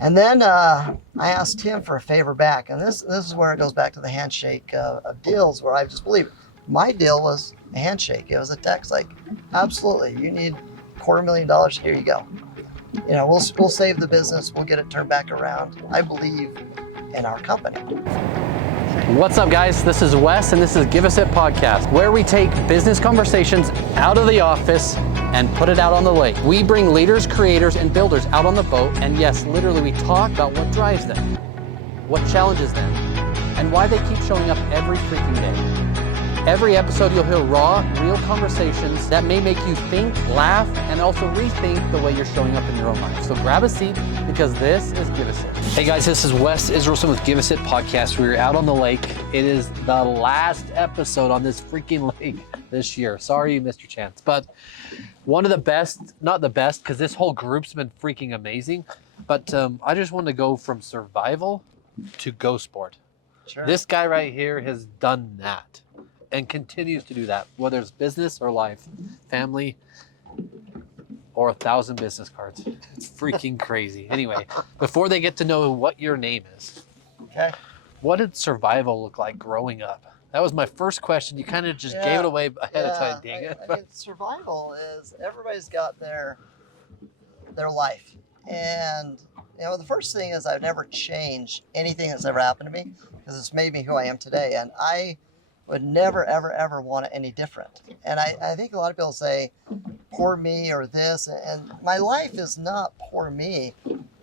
And then I asked him for a favor back. And this is where it goes back to the handshake of deals, where I just believe my deal was a handshake. It was a text like, absolutely, you need $250,000, here you go. You know, we'll save the business, we'll get it turned back around. I believe in our company. What's up, guys? This is Wes, and this is Give Us It Podcast, where we take business conversations out of the office and put it out on the lake. We bring leaders, creators, and builders out on the boat, and yes, literally we talk about what drives them, what challenges them, and why they keep showing up every freaking day. Every episode you'll hear raw, real conversations that may make you think, laugh, and also rethink the way you're showing up in your own life. So grab a seat, because this is Give Us It. Hey guys, this is Wes Israelson with Give Us It Podcast. We're out on the lake. It is the last episode on this freaking lake this year. Sorry you missed your chance, but one of the best, not the best, because this whole group's been freaking amazing, but I just want to go from survival to go sport. Sure. This guy right here has done that and continues to do that, whether it's business or life, family, or 1,000 business cards. It's freaking crazy. Anyway, before they get to know what your name is, Okay. what did survival look like growing up? That was my first question. You kind of just gave it away ahead of time, dang it. I mean, survival is, everybody's got their life. And, you know, the first thing is I've never changed anything that's ever happened to me, because it's made me who I am today. And I would never, ever, ever want it any different. And I think a lot of people say, poor me or this. And my life is not poor me.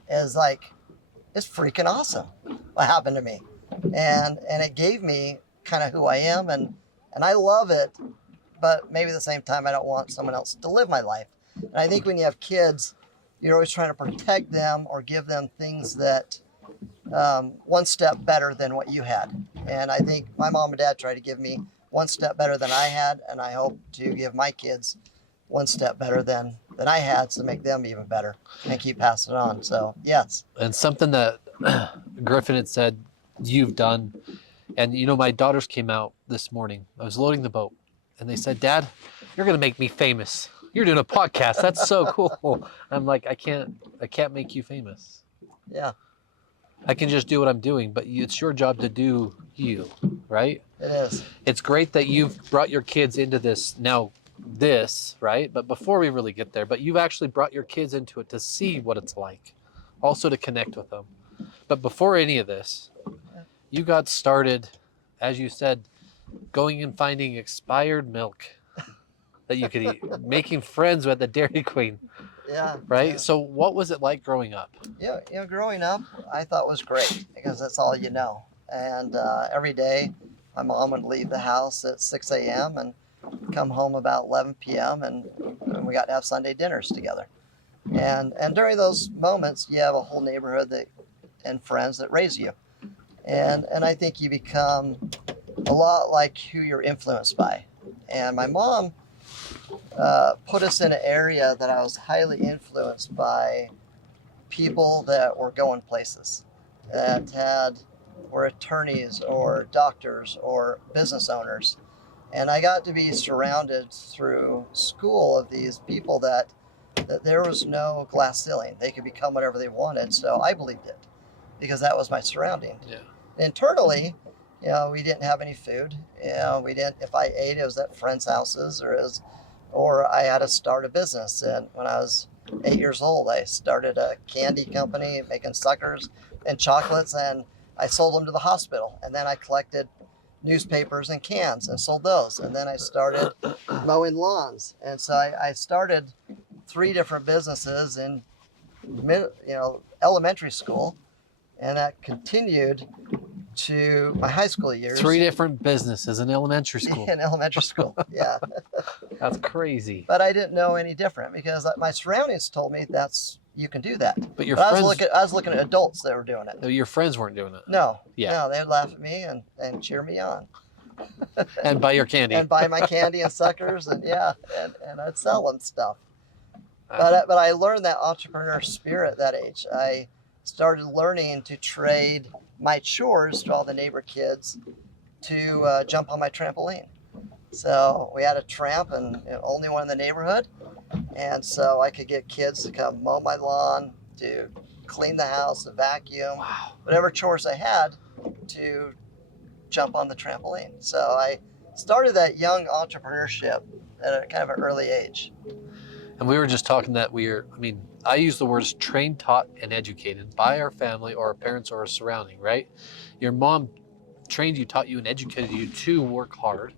It's like, it's freaking awesome what happened to me. And it gave me kind of who I am. And I love it. But maybe at the same time, I don't want someone else to live my life. And I think when you have kids, you're always trying to protect them or give them things that one step better than what you had. And I think my mom and dad tried to give me one step better than I had, and I hope to give my kids one step better than I had, to make them even better and keep passing it on. So yes. And something that Griffin had said you've done, and you know, my daughters came out this morning. I was loading the boat, and they said, "Dad, you're gonna make me famous. You're doing a podcast. That's so cool." I'm like, I can't make you famous. Yeah. I can just do what I'm doing, but it's your job to do you, right? It is. It's great that you've brought your kids into this now, right? But before we really get there, but you've actually brought your kids into it to see what it's like, also to connect with them. But before any of this, you got started, as you said, going and finding expired milk that you could eat, making friends with the Dairy Queen. Yeah. Right? Yeah. So what was it like growing up? Yeah, you know, growing up, I thought was great, because that's all you know. And every day, my mom would leave the house at 6 a.m. and come home about 11 p.m. and we got to have Sunday dinners together. And during those moments, you have a whole neighborhood and friends that raise you. And I think you become a lot like who you're influenced by. And my mom put us in an area that I was highly influenced by people that were going places, that were attorneys or doctors or business owners. And I got to be surrounded through school of these people that there was no glass ceiling. They could become whatever they wanted. So I believed it, because that was my surrounding. Yeah. Internally, you know, we didn't have any food. You know, we didn't, if I ate, it was at friends' houses, or I had to start a business. And when I was 8 years old, I started a candy company making suckers and chocolates, and I sold them to the hospital. And then I collected newspapers and cans and sold those. And then I started mowing lawns. And so I started 3 different businesses in, elementary school, and that continued to my high school years. 3 different businesses in elementary school. In elementary school, yeah. That's crazy. But I didn't know any different, because my surroundings told me you can do that. But your I friends, was looking at adults that were doing it. your friends weren't doing it. No, Yeah. no, they'd laugh at me and cheer me on. And buy your candy. And buy my candy and suckers, and and I'd sell them stuff. But I learned that entrepreneur spirit at that age. I started learning to trade my chores to all the neighbor kids to jump on my trampoline. So we had a tramp, and only one in the neighborhood. And so I could get kids to come mow my lawn, to clean the house, vacuum, whatever chores I had to jump on the trampoline. So I started that young entrepreneurship at a kind of an early age. And we were just talking that I use the words trained, taught, and educated by our family or our parents or our surrounding, right? Your mom trained you, taught you, and educated you to work hard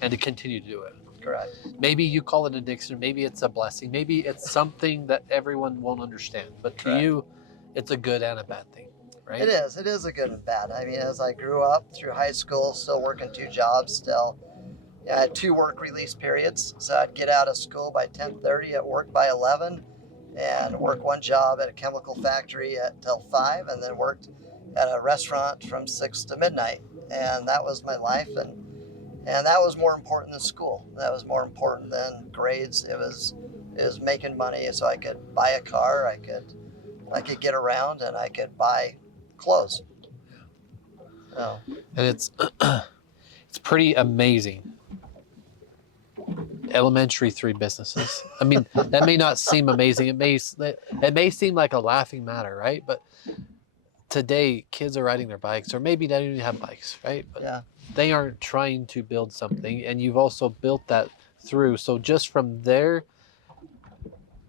and to continue to do it. Correct. Maybe you call it addiction, maybe it's a blessing, maybe it's something that everyone won't understand, but to you, it's a good and a bad thing, right? It is a good and bad. I mean, as I grew up through high school, still working 2 jobs, still. I had 2 work release periods, so I'd get out of school by 10:30, at work by 11, and work 1 job at a chemical factory till 5, and then worked at a restaurant from 6 to midnight. And that was my life, and that was more important than school. That was more important than grades. It was making money so I could buy a car, I could get around, and I could buy clothes. So. And it's pretty amazing. Elementary 3 businesses. I mean, that may not seem amazing. It may seem like a laughing matter, right? But today, kids are riding their bikes, or maybe they don't even have bikes, right? But they aren't trying to build something, and you've also built that through. So just from there,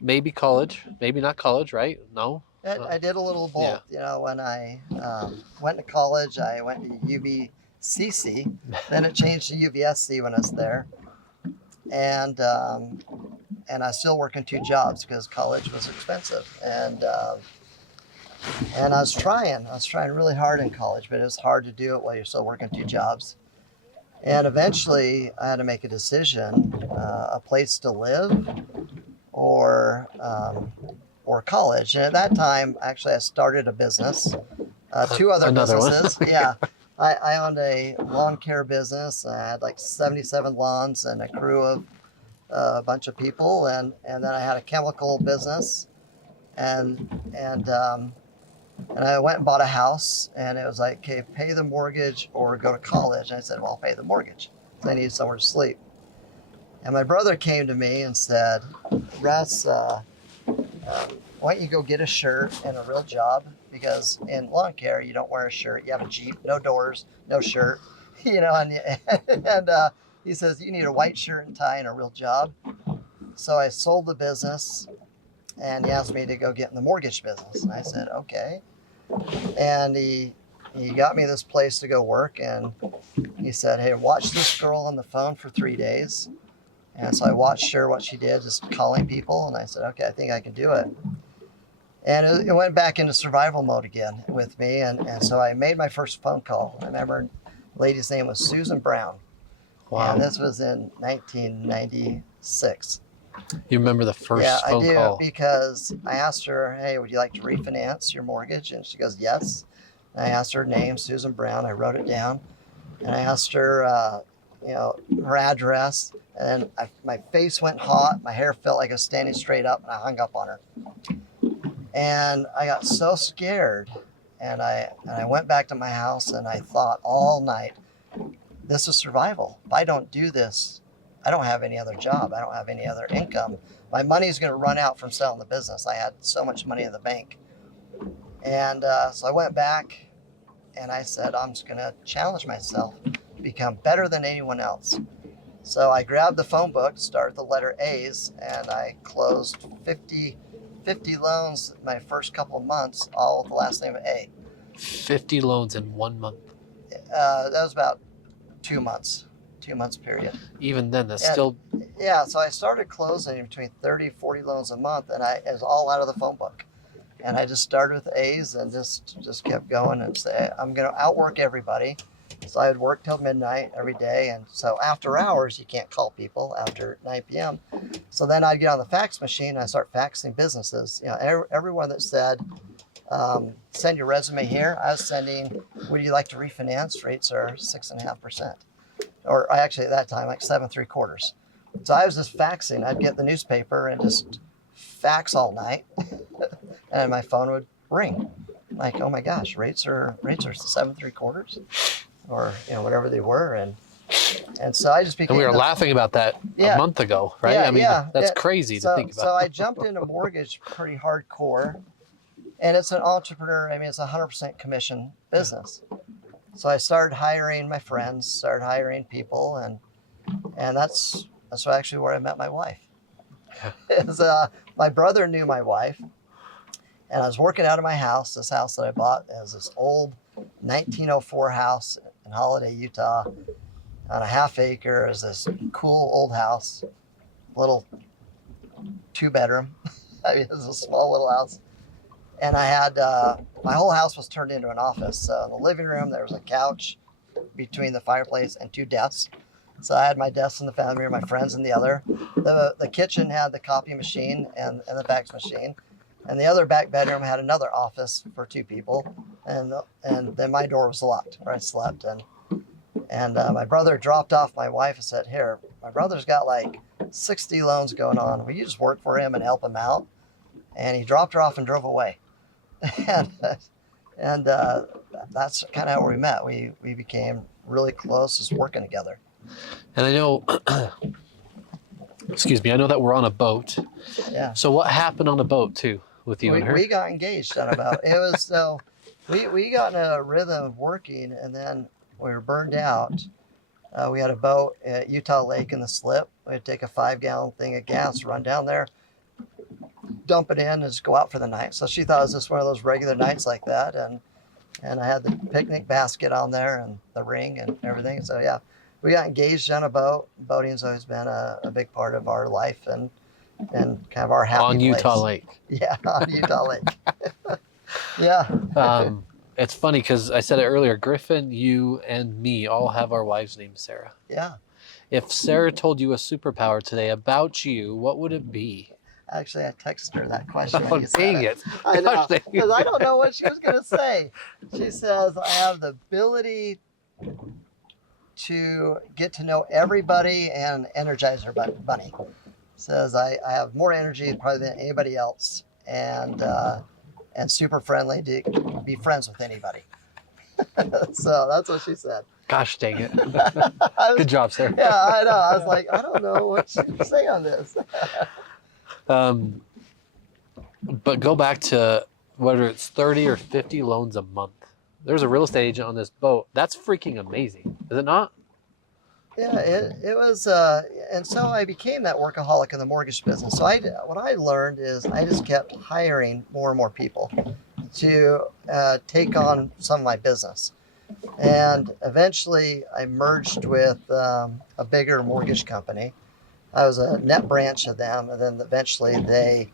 maybe college, maybe not college, right? No. I did a little of both. You know, when I went to college, I went to UVCC. Then it changed to UVSC when I was there. And I was still working 2 jobs because college was expensive. And I was trying really hard in college, but it was hard to do it while you're still working 2 jobs. And eventually I had to make a decision, a place to live or college. And at that time, actually, I started a business, 2 other businesses. I owned a lawn care business. I had like 77 lawns and a crew of a bunch of people. And then I had a chemical business. And I went and bought a house, and it was like, okay, pay the mortgage or go to college. And I said, well, I'll pay the mortgage. So I needed somewhere to sleep. And my brother came to me and said, Russ, why don't you go get a shirt and a real job? Because in lawn care, you don't wear a shirt. You have a Jeep, no doors, no shirt, you know. And he says, you need a white shirt and tie and a real job. So I sold the business, and he asked me to go get in the mortgage business. And I said, okay. And he got me this place to go work, and he said, hey, watch this girl on the phone for 3 days. And so I watched her, what she did, just calling people. And I said, okay, I think I can do it. And it went back into survival mode again with me. And so I made my first phone call. I remember the lady's name was Susan Brown. Wow. And this was in 1996. You remember the first phone call? Yeah, I do, because I asked her, hey, would you like to refinance your mortgage? And she goes, yes. And I asked her name, Susan Brown. I wrote it down. And I asked her, her address. And my face went hot. My hair felt like I was standing straight up, and I hung up on her. And I got so scared, and I went back to my house, and I thought all night, this is survival. If I don't do this, I don't have any other job. I don't have any other income. My money's going to run out from selling the business. I had so much money in the bank. And so I went back, and I said, I'm just going to challenge myself to become better than anyone else. So I grabbed the phone book, started the letter A's, and I closed 50 loans my first couple of months, all with the last name of A. 50 loans in 1 month? That was about 2 months. 2 months period. Even then, that's still... Yeah, so I started closing between 30, 40 loans a month, and it was all out of the phone book. And I just started with A's and just kept going and say, I'm going to outwork everybody. So I would work till midnight every day. And so after hours, you can't call people after 9 p.m. So then I'd get on the fax machine and I start faxing businesses. You know, everyone that said, send your resume here, I was sending, would you like to refinance? Rates are 6.5%. Or actually at that time, like 7.75%. So I was just faxing. I'd get the newspaper and just fax all night. And my phone would ring. Like, oh my gosh, rates are 7.75%. Or whatever they were, and so I just became. And we were laughing about that a month ago, right? That's crazy to think about. So I jumped into mortgage pretty hardcore, And it's an entrepreneur. I mean, it's a 100% commission business. So I started hiring my friends, started hiring people, and that's actually where I met my wife. Is my brother knew my wife, and I was working out of my house. This house that I bought is this old 1904 house in Holiday, Utah, on a half acre. Is this cool old house, little 2-bedroom. I mean, it was a small little house. And I had, my whole house was turned into an office. So in the living room, there was a couch between the fireplace and 2 desks. So I had my desk in the family room, my friends in the other. The kitchen had the copy machine and the fax machine. And the other back bedroom had another office for 2 people. And then my door was locked where I slept. And my brother dropped off my wife and said, here, my brother's got like 60 loans going on. Will you just work for him and help him out? And he dropped her off and drove away. and that's kind of how we met. We became really close, just working together. And I know, excuse me, I know that we're on a boat. Yeah. So what happened on a boat too with you and her? We got engaged on a boat. It was so we got in a rhythm of working, and then we were burned out. We had a boat at Utah Lake in the slip. We'd take a 5-gallon thing of gas, run down there, dump it in, and just go out for the night. So she thought it was just one of those regular nights like that. And I had the picnic basket on there and the ring and everything. So yeah, we got engaged on a boat. Boating's always been a big part of our life and kind of our happy on place. Utah Lake. Yeah, on Utah Lake. Yeah. It's funny because I said it earlier, Griffin, you and me all have our wife's name, Sarah. Yeah. If Sarah told you a superpower today about you, what would it be? Actually, I texted her that question. Oh, dang it. I know, Gosh, dang it. because I don't know what she was going to say. She says, I have the ability to get to know everybody and energize her bunny. Says, I have more energy probably than anybody else, and super friendly to be friends with anybody. So that's what she said. Gosh dang it. Good job, Sarah. Yeah, I know. I was like, I don't know what she can say on this. But go back to whether it's 30 or 50 loans a month. There's a real estate agent on this boat. That's freaking amazing, is it not? Yeah, it was, and so I became that workaholic in the mortgage business. So what I learned is I just kept hiring more and more people to take on some of my business. And eventually I merged with a bigger mortgage company. I was a net branch of them, and then eventually they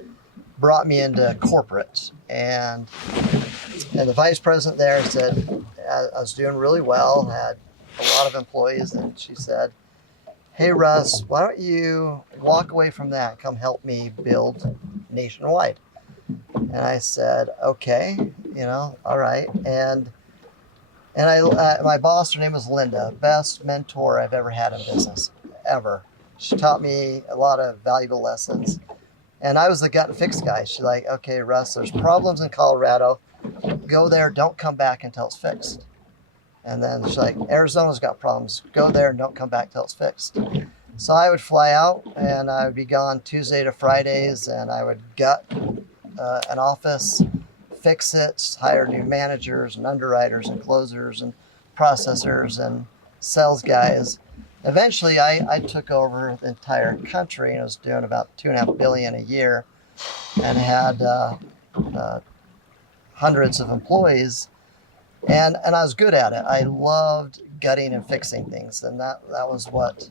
brought me into corporate. And the vice president there said I was doing really well, had a lot of employees, and she said, hey Russ, why don't you walk away from that and come help me build nationwide? And I said, okay, all right. And my boss, her name was Linda, best mentor I've ever had in business, ever. She taught me a lot of valuable lessons. And I was the gut and fix guy. She's like, okay, Russ, there's problems in Colorado. Go there, don't come back until it's fixed. And then she's like, Arizona's got problems. Go there and don't come back till it's fixed. So I would fly out, and I would be gone Tuesday to Fridays, and I would gut an office, fix it, hire new managers and underwriters and closers and processors and sales guys. Eventually, I took over the entire country, and I was doing about $2.5 billion a year, and had hundreds of employees. And I was good at it. I loved gutting and fixing things. And that was what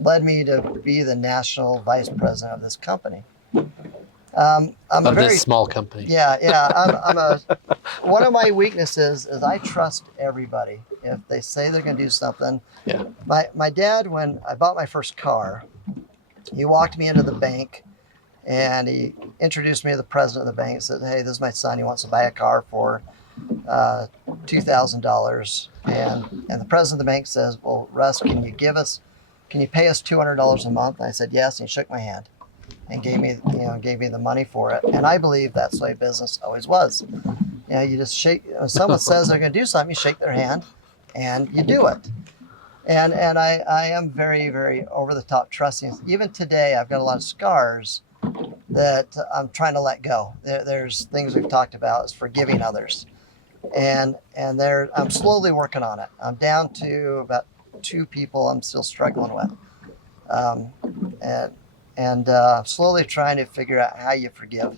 led me to be the national vice president of this company. This small company. Yeah. One of my weaknesses is I trust everybody. If they say they're going to do something. Yeah. My dad, when I bought my first car, he walked me into the bank and he introduced me to the president of the bank and said, hey, this is my son. He wants to buy a car for $2,000, and the president of the bank says, well, Russ, can you pay us $200 a month? And I said yes, and he shook my hand and gave me the money for it. And I believe that's the way business always was. You just shake. When someone says they're going to do something, you shake their hand and you do it. And I am very, very over the top trusting. Even today, I've got a lot of scars that I'm trying to let go. There's things we've talked about is forgiving others, and I'm slowly working on it. I'm down to about 2 people I'm still struggling with, and slowly trying to figure out how you forgive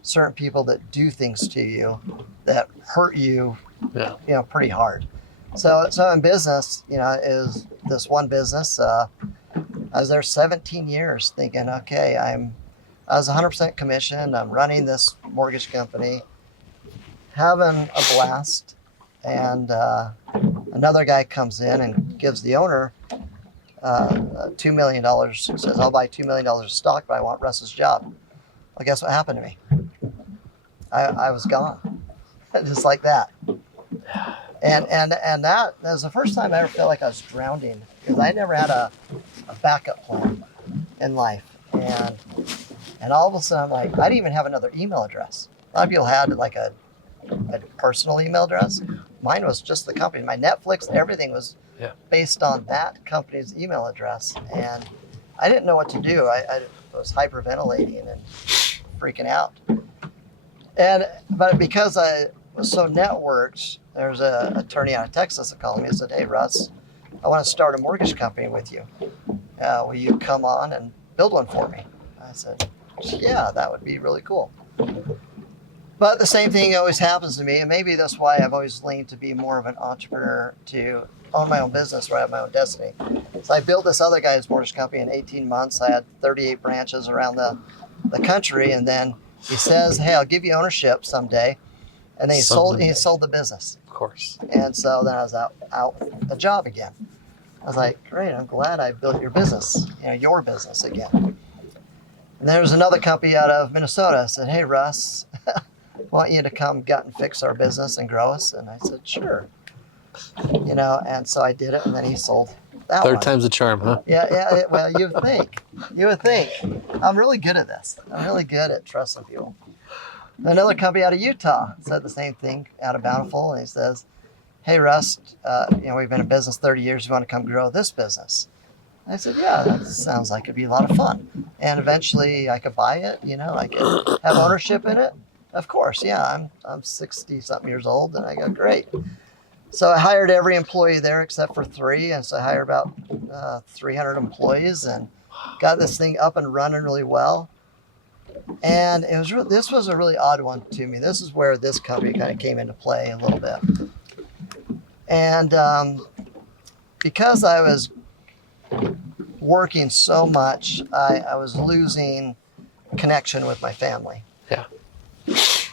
certain people that do things to you that hurt you, pretty hard. So in business, is this one business. I was there 17 years thinking, okay, I was 100% commission. I'm running this mortgage company, having a blast. And another guy comes in and gives the owner $2 million. Says, I'll buy $2 million of stock, but I want Russ's job. Well, guess what happened to me? I was gone, just like that. And that was the first time I ever felt like I was drowning, because I never had a backup plan in life. And all of a sudden, I'm like, I didn't even have another email address. A lot of people had like a personal email address. Mine was just the company. My Netflix, everything was based on that company's email address. And I didn't know what to do. I was hyperventilating and freaking out. But because I was so networked, there's an attorney out of Texas that called me and said, hey, Russ, I want to start a mortgage company with you. Will you come on and build one for me? I said, yeah, that would be really cool. But the same thing always happens to me, and maybe that's why I've always leaned to be more of an entrepreneur, to own my own business, write my own destiny. So I built this other guy's mortgage company in 18 months. I had 38 branches around the country, and then he says, hey, I'll give you ownership someday. And then he sold the business. Of course. And so then I was out a job again. I was like, great, I'm glad I built your business, your business again. And there was another company out of Minnesota. I said, hey, Russ, I want you to come gut and fix our business and grow us. And I said, sure. And so I did it, and then he sold that one. Third time's a charm, huh? Yeah. Well, you would think. I'm really good at this. I'm really good at trusting people. Another company out of Utah said the same thing, out of Bountiful, and he says, hey, Russ, we've been in business 30 years. You want to come grow this business? I said, yeah, that sounds like it'd be a lot of fun. And eventually I could buy it, I could have ownership in it. Of course, yeah, I'm 60-something years old, and I go, great. So I hired every employee there except for 3, and so I hired about 300 employees and got this thing up and running really well. And this was a really odd one to me. This is where this company kind of came into play a little bit. And because I was working so much, I was losing connection with my family. Yeah.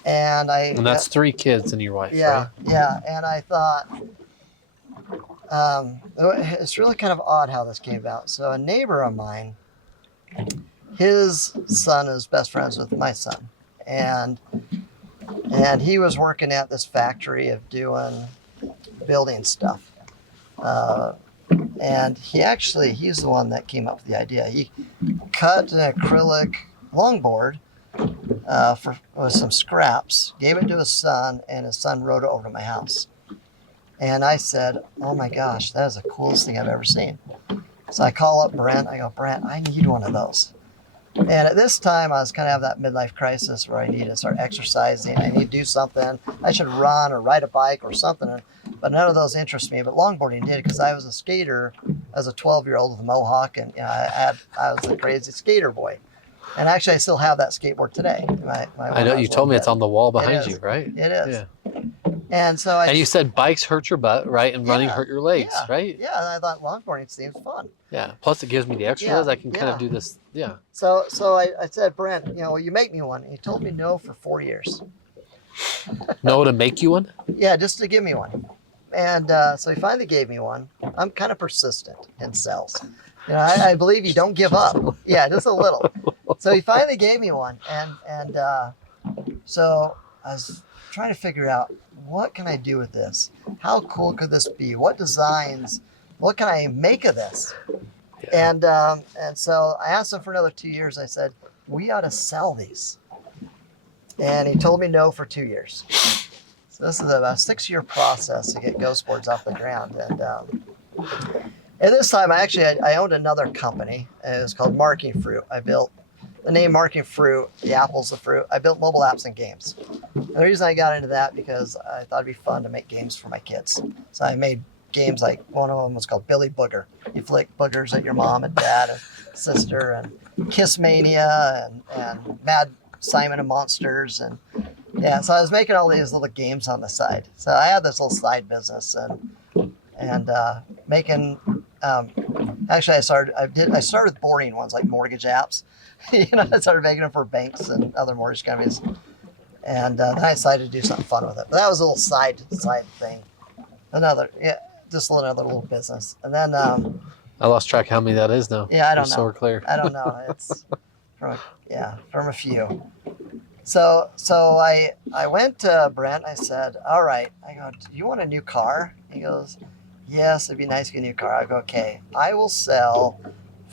And that's 3 kids and your wife, yeah, right? Yeah. And I thought, it's really kind of odd how this came about. So a neighbor of mine, his son is best friends with my son. And he was working at this factory of doing building stuff. And he's the one that came up with the idea. He cut an acrylic longboard with some scraps, gave it to his son, and his son rode it over to my house. And I said, oh my gosh, that is the coolest thing I've ever seen. So I call up Brent. I go, Brent, I need one of those. And at this time, I was kind of have that midlife crisis where I need to start exercising. I need to do something. I should run or ride a bike or something. But none of those interest me. But longboarding did, because I was a skater as a 12-year-old with a mohawk, and I was a crazy skater boy. And actually, I still have that skateboard today. I know you told me it's on the wall behind you, right? It is. Yeah. And so and you said bikes hurt your butt, right? And running hurt your legs, right? Yeah, and I thought longboarding seems fun. Yeah. Plus, it gives me the exercise. I can kind of do this. Yeah. So I said, Brent, will you make me one? And he told me no for 4 years. No to make you one? Yeah, just to give me one. And so he finally gave me one. I'm kind of persistent in sales. I believe you don't give up. Yeah, just a little. So he finally gave me one. And so I was trying to figure out, what can I do with this? How cool could this be? What designs? What can I make of this? Yeah. And so I asked him for another 2 years. I said, we ought to sell these. And he told me no for 2 years. So this is about a 6-year process to get ghost boards off the ground. And this time, I owned another company. It was called Marking Fruit. I built the name Marking Fruit, the apple's the fruit. I built mobile apps and games. And the reason I got into that because I thought it'd be fun to make games for my kids. So I made games like one of them was called Billy Booger. You flick boogers at your mom and dad and sister, and Kiss Mania and Mad Simon and Monsters, and yeah. So I was making all these little games on the side. So I had this little side business and making. Actually, I started with boarding ones like mortgage apps. You know, I started making them for banks and other mortgage companies, and then I decided to do something fun with it. But that was a little side thing. Just another little business. And then I lost track how many that is now. Yeah, I don't know. So we're clear. I don't know. It's from a few. So I went to Brent. I said, all right. I go, do you want a new car? He goes, yes, it'd be nice to get a new car. I go, okay, I will sell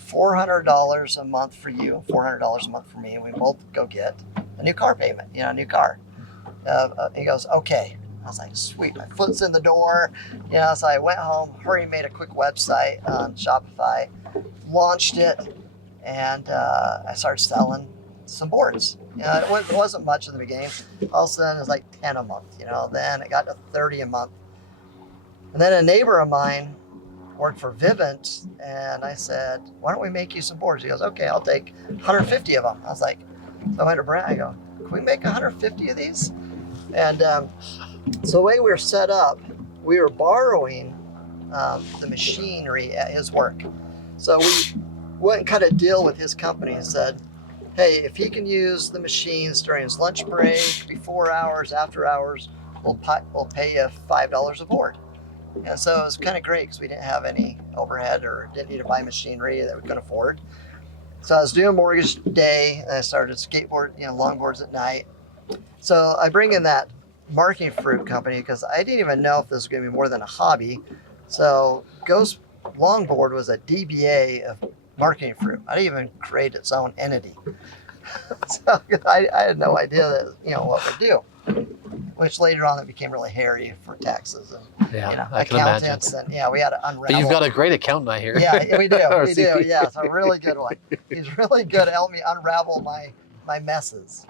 $400 a month for you and $400 a month for me, and we both go get a new car payment, a new car. He goes, okay. I was like, sweet, my foot's in the door. So I went home, made a quick website on Shopify, launched it, and I started selling some boards. It wasn't much in the beginning. All of a sudden, it was like 10 a month. Then it got to 30 a month. And then a neighbor of mine worked for Vivint, and I said, why don't we make you some boards? He goes, okay, I'll take 150 of them. I was like, so I went to Brent, I go, can we make 150 of these? And so the way we were set up, we were borrowing the machinery at his work. So we went and cut a deal with his company and said, hey, if he can use the machines during his lunch break, before hours, after hours, we'll pay you $5 a board. And so it was kind of great because we didn't have any overhead or didn't need to buy machinery that we could afford. So I was doing mortgage day, and I started skateboard, longboards at night. So I bring in that Marking Fruit company because I didn't even know if this was going to be more than a hobby. So Ghost Longboard was a DBA of Marking Fruit. I didn't even create its own entity. So I had no idea that, what we do. Which later on it became really hairy for taxes and I can accountants, imagine. and we had to unravel. But you've got a great accountant, I hear. Yeah, we do. We do. CPA. Yeah, it's a really good one. He's really good at helping me unravel my messes.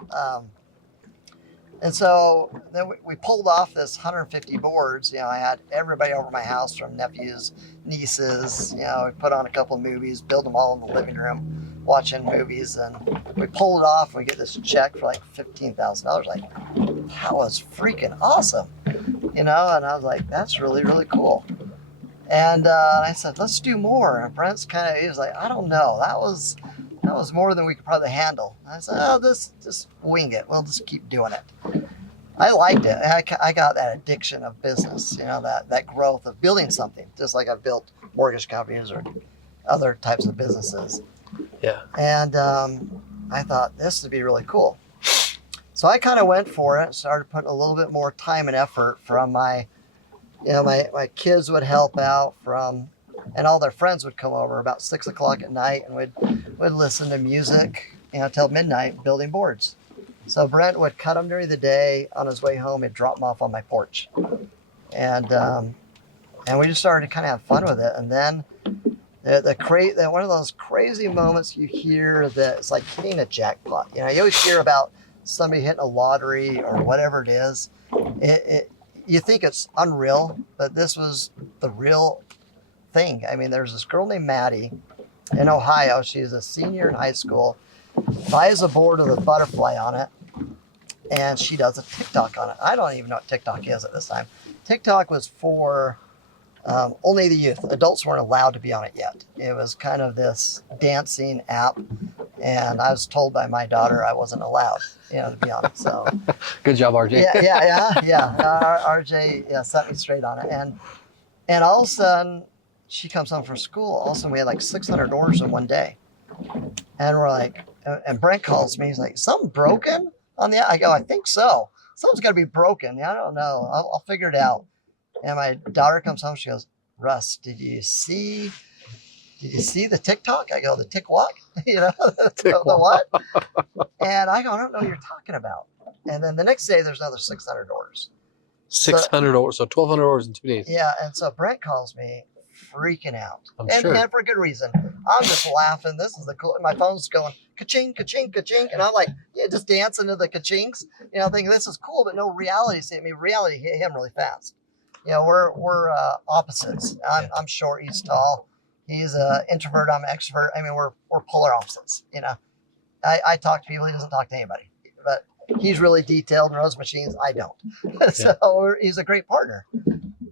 And so then we pulled off this 150 boards. I had everybody over my house, from nephews, nieces. We put on a couple of movies, build them all in the living room, watching movies, and we pulled it off. And we get this check for like $15,000. Like, that was freaking awesome, And I was like, that's really, really cool. And I said, let's do more. And Brent's he was like, I don't know. That was more than we could probably handle. And I said, oh, just wing it. We'll just keep doing it. I liked it. I got that addiction of business, that growth of building something, just like I've built mortgage companies or other types of businesses. Yeah. And I thought this would be really cool. So I kind of went for it, started putting a little bit more time and effort from my kids would help out and all their friends would come over about 6 o'clock at night, and we'd listen to music, till midnight building boards. So Brent would cut them during the day. On his way home, he'd drop them off on my porch. And we just started to kind of have fun with it. And then one of those crazy moments you hear that it's like hitting a jackpot. You always hear about somebody hitting a lottery or whatever it is. You think it's unreal, but this was the real thing. I mean, there's this girl named Maddie in Ohio. She's a senior in high school, buys a board with a butterfly on it, and she does a TikTok on it. I don't even know what TikTok is at this time. TikTok was for only the youth. Adults weren't allowed to be on it yet. It was kind of this dancing app, and I was told by my daughter I wasn't allowed, to be on it. So good job, RJ. Yeah. RJ set me straight on it, and all of a sudden she comes home from school. All of a sudden we had like 600 orders in one day, and we're like, and Brent calls me. He's like, something broken on the app? I go, I think so. Something's got to be broken. I don't know. I'll figure it out. And my daughter comes home. She goes, Russ, did you see the TikTok? I go, the tick what? The what? And I go, I don't know what you're talking about. And then the next day, there's another 600 orders. 600 orders, so 1,200 orders in 2 days. Yeah, and so Brent calls me freaking out. I'm sure. And for good reason. I'm just laughing. This is the cool. My phone's going ka-ching, ka-ching, ka-ching. And I'm like, yeah, just dancing to the ka-chings, thinking this is cool, but no reality hit me. Reality hit him really fast. We're opposites. I'm short, he's tall. He's an introvert, I'm an extrovert. I mean, we're polar opposites. I talk to people, he doesn't talk to anybody. But he's really detailed and knows machines. I don't. So he's a great partner.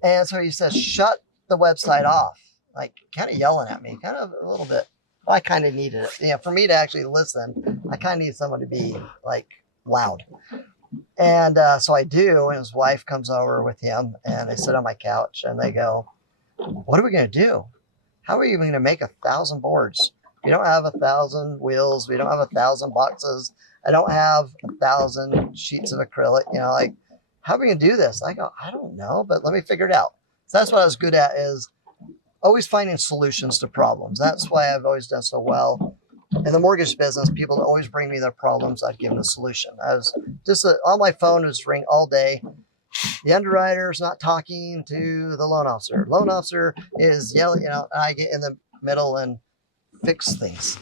And so he says, shut the website off, like kind of yelling at me, kind of a little bit. I kind of needed it. For me to actually listen, I kind of need someone to be like loud. And so I do. And his wife comes over with him and they sit on my couch and they go, what are we going to do? How are you even going to make 1,000 boards? We don't have 1,000 wheels. We don't have 1,000 boxes. I don't have 1,000 sheets of acrylic. How are we going to do this? I go, I don't know, but let me figure it out. So that's what I was good at, is always finding solutions to problems. That's why I've always done so well. In the mortgage business, people always bring me their problems. I'd give them a solution. I was just on my phone was ring all day. The underwriter's not talking to the loan officer. Loan officer is yelling, and I get in the middle and fix things.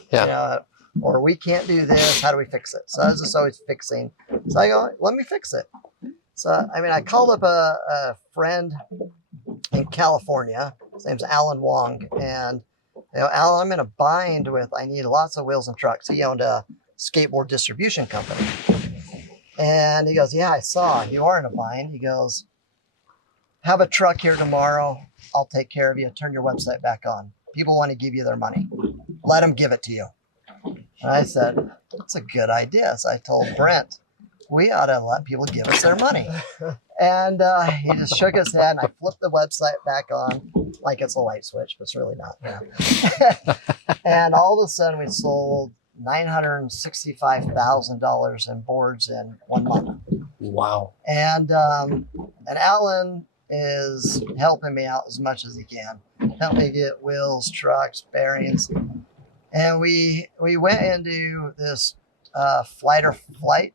Or we can't do this. How do we fix it? So I was just always fixing. So I go, let me fix it. So, I called up a friend in California. His name's Alan Wong. And, Alan, I'm in a bind with, I need lots of wheels and trucks. He owned a skateboard distribution company. And he goes, yeah, I saw you are in a bind. He goes, have a truck here tomorrow. I'll take care of you. Turn your website back on. People want to give you their money. Let them give it to you. And I said, that's a good idea. So I told Brent, we ought to let people give us their money. And he just shook his head and I flipped the website back on like it's a light switch, but it's really not. And all of a sudden we sold $965,000 in boards in 1 month. Wow. And Alan is helping me out as much as he can. Help me get wheels, trucks, bearings. And we went into this flight or fight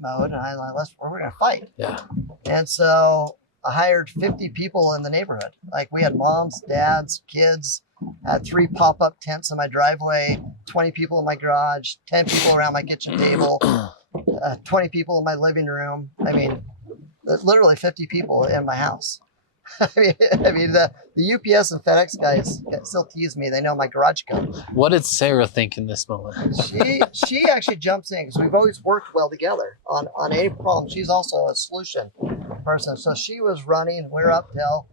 mode. And I'm like, we're going to fight. Yeah. And so I hired 50 people in the neighborhood. Like we had moms, dads, kids. I had 3 pop-up tents in my driveway, 20 people in my garage, 10 people around my kitchen table, 20 people in my living room. Literally 50 people in my house. The UPS and FedEx guys still tease me. They know my garage code. What did Sarah think in this moment? She actually jumps in because we've always worked well together on any problem. She's also a solution person. So she was running. We're up till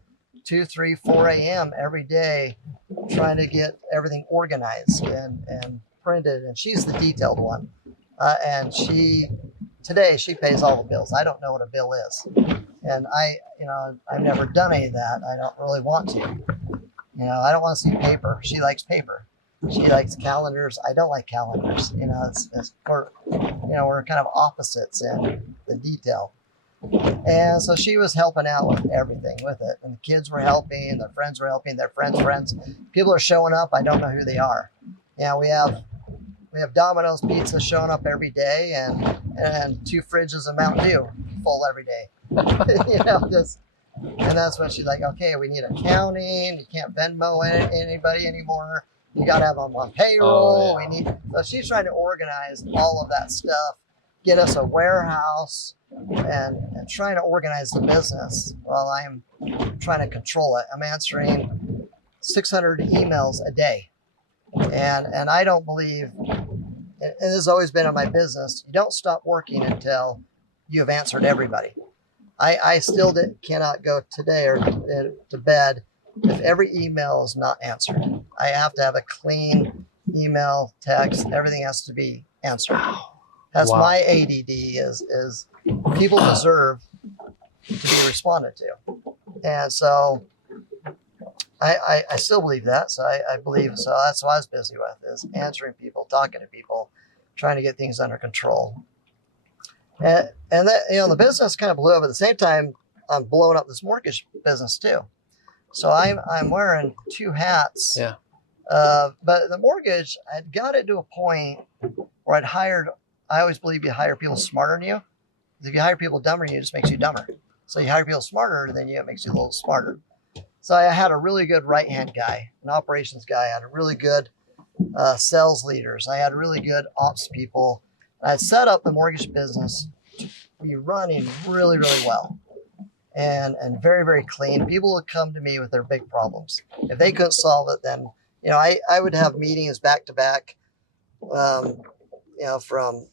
2, 3, 4 a.m. every day trying to get everything organized and printed. And she's the detailed one. And today she pays all the bills. I don't know what a bill is. And I've never done any of that. I don't really want to. I don't want to see paper. She likes paper. She likes calendars. I don't like calendars. We're kind of opposites in the detail. And so she was helping out with everything with it. And the kids were helping, their friends were helping, their friends. People are showing up. I don't know who they are. We have Domino's pizza showing up every day and 2 fridges of Mountain Dew full every day. And that's when she's like, okay, we need accounting. You can't Venmo anybody anymore. You got to have them on payroll. Oh, yeah. So she's trying to organize all of that stuff, get us a warehouse, and trying to organize the business while I'm trying to control it. I'm answering 600 emails a day. And I don't believe, and this has always been in my business, you don't stop working until you have answered everybody. I still cannot go today or to bed if every email is not answered. I have to have a clean email, text, everything has to be answered. That's my ADD is people deserve to be responded to. And so I still believe that. So I believe, so that's what I was busy with, is answering people, talking to people, trying to get things under control. And that, the business kind of blew up at the same time. I'm blowing up this mortgage business too. So I'm wearing 2 hats. Yeah. But the mortgage, I'd got it to a point where I always believe you hire people smarter than you. If you hire people dumber than you, it just makes you dumber. So you hire people smarter than you, it makes you a little smarter. So I had a really good right-hand guy, an operations guy. I had a really good sales leaders. I had really good ops people. I had set up the mortgage business to be running really, really well and very, very clean. People would come to me with their big problems. If they couldn't solve it, then, I would have meetings back to back, from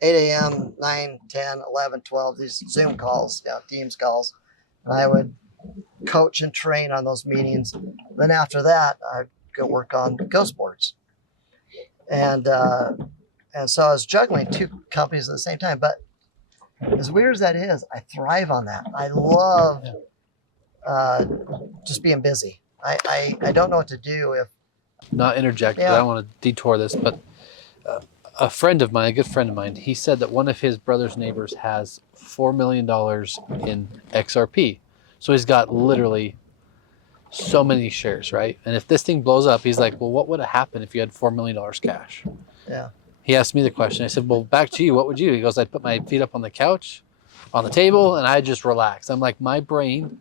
8 a.m., 9, 10, 11, 12, these Zoom calls, Teams calls. And I would coach and train on those meetings. Then after that, I'd go work on ghost boards. And so I was juggling two companies at the same time. But as weird as that is, I thrive on that. I love just being busy. I don't know what to do if. Not interject, but I don't want to detour this, but a friend of mine, a good friend of mine, he said that one of his brother's neighbors has $4 million in XRP. So he's got literally so many shares, right? And if this thing blows up, he's like, well, what would have happened if you had $4 million cash? Yeah. He asked me the question. I said, well, back to you. What would you do? He goes, I'd put my feet up on the couch, on the table, and I'd just relax. I'm like, my brain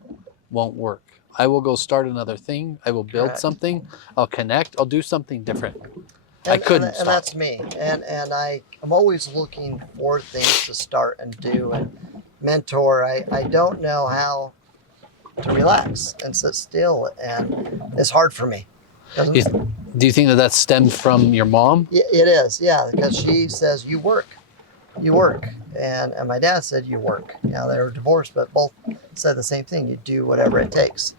won't work. I will go start another thing. I will build something. I'll connect. I'll do something different. I couldn't stop. And that's me. And I'm always looking for things to start and do and mentor. I don't know how to relax and sit still, and it's hard for me. Do you think that stemmed from your mom? It is, yeah, because she says, you work. And my dad said, you work. They were divorced, but both said the same thing. You do whatever it takes.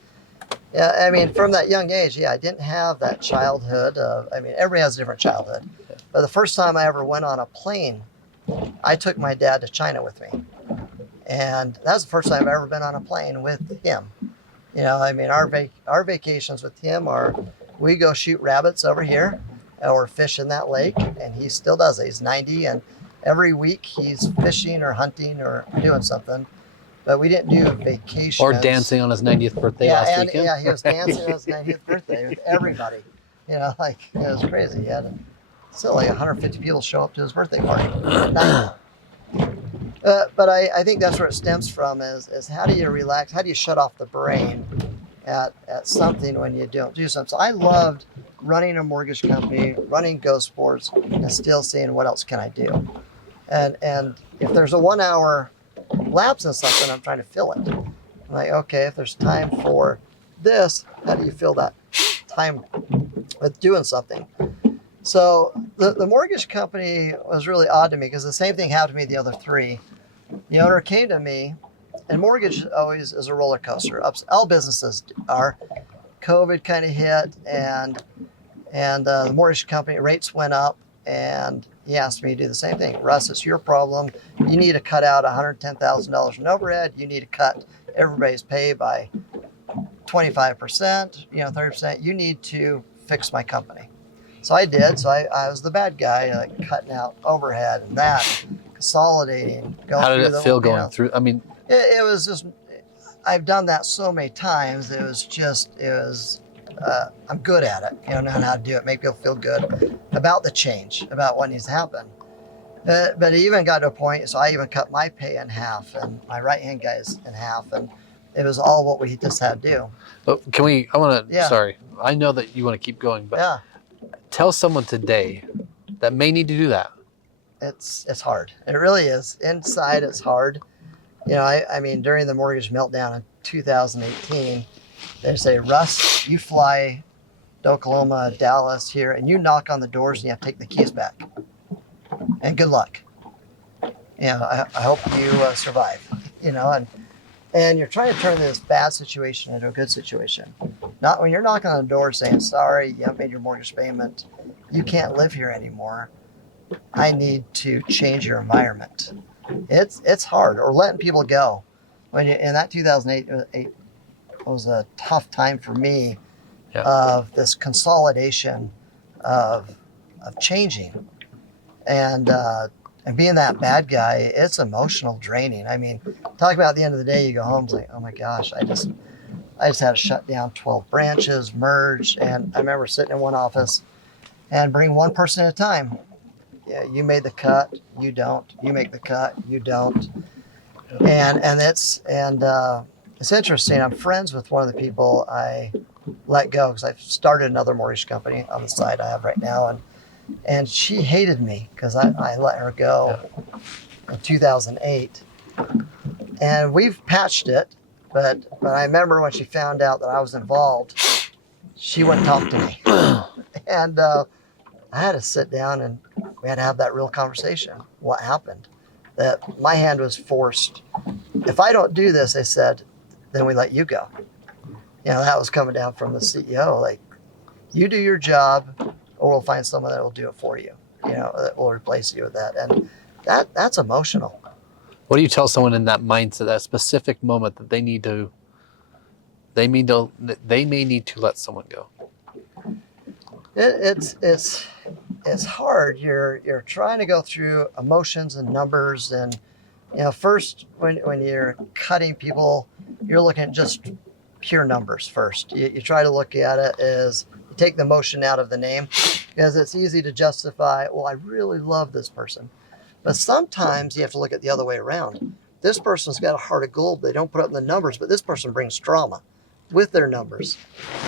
Yeah, I mean, from that young age, I didn't have that childhood everybody has a different childhood. But the first time I ever went on a plane, I took my dad to China with me. And that's the first time I've ever been on a plane with him. Our vacations with him are, we go shoot rabbits over here or fish in that lake, and he still does it. He's 90, and every week he's fishing or hunting or doing something. But we didn't do vacations. Or dancing on his 90th birthday last weekend. Yeah, he was dancing on his 90th birthday with everybody. It was crazy. He had still like 150 people show up to his birthday party at night. But I think that's where it stems from is how do you relax? How do you shut off the brain at something when you don't do something? So I loved running a mortgage company, running ghost boards, and still seeing what else can I do. And if there's a 1 hour lapse in something, I'm trying to fill it. I'm like, okay, if there's time for this, how do you fill that time with doing something? So the mortgage company was really odd to me because the same thing happened to me the other three. The owner came to me, and mortgage always is a roller coaster. All businesses are. COVID kind of hit, and the mortgage company rates went up, and he asked me to do the same thing. Russ, it's your problem. You need to cut out $110,000 in overhead. You need to cut everybody's pay by 25%, 30%. You need to fix my company. So I did. So I was the bad guy, cutting out overhead and that, consolidating. How did it feel going through? I mean, it was just, I've done that so many times. I'm good at it, knowing how to do it, make people feel good about the change, about what needs to happen. But it even got to a point, so I even cut my pay in half and my right-hand guys in half, and it was all what we just had to do. But sorry, I know that you want to keep going, but tell someone today that may need to do that. It's hard. It really is. Inside, it's hard. During the mortgage meltdown in 2018, they say, Russ, you fly to Oklahoma, Dallas here, and you knock on the doors and you have to take the keys back. And good luck. I hope you survive, and you're trying to turn this bad situation into a good situation. Not when you're knocking on the door saying, sorry, you haven't made your mortgage payment. You can't live here anymore. I need to change your environment. It's hard, or letting people go. In that 2008, it was a tough time for me of this consolidation of changing. And being that bad guy, it's emotional draining. Talk about at the end of the day, you go home, it's like, oh my gosh, I just had to shut down 12 branches, merge. And I remember sitting in one office and bring one person at a time. Yeah, you made the cut, you don't. You make the cut, you don't. And It's interesting. I'm friends with one of the people I let go because I've started another mortgage company on the side I have right now, and she hated me because I let her go in 2008, and we've patched it. But I remember when she found out that I was involved, she wouldn't talk to me, and I had to sit down and we had to have that real conversation. What happened? That my hand was forced. If I don't do this, they said, then we let you go. That was coming down from the CEO. Like, you do your job, or we'll find someone that will do it for you. That will replace you with that, and that's emotional. What do you tell someone in that mindset, that specific moment that they may need to let someone go? It's hard. You're trying to go through emotions and numbers, and first when you're cutting people, you're looking at just pure numbers first. You try to look at it as you take the emotion out of the name, because it's easy to justify, well, I really love this person. But sometimes you have to look at the other way around. This person's got a heart of gold. They don't put up in the numbers, but this person brings drama with their numbers.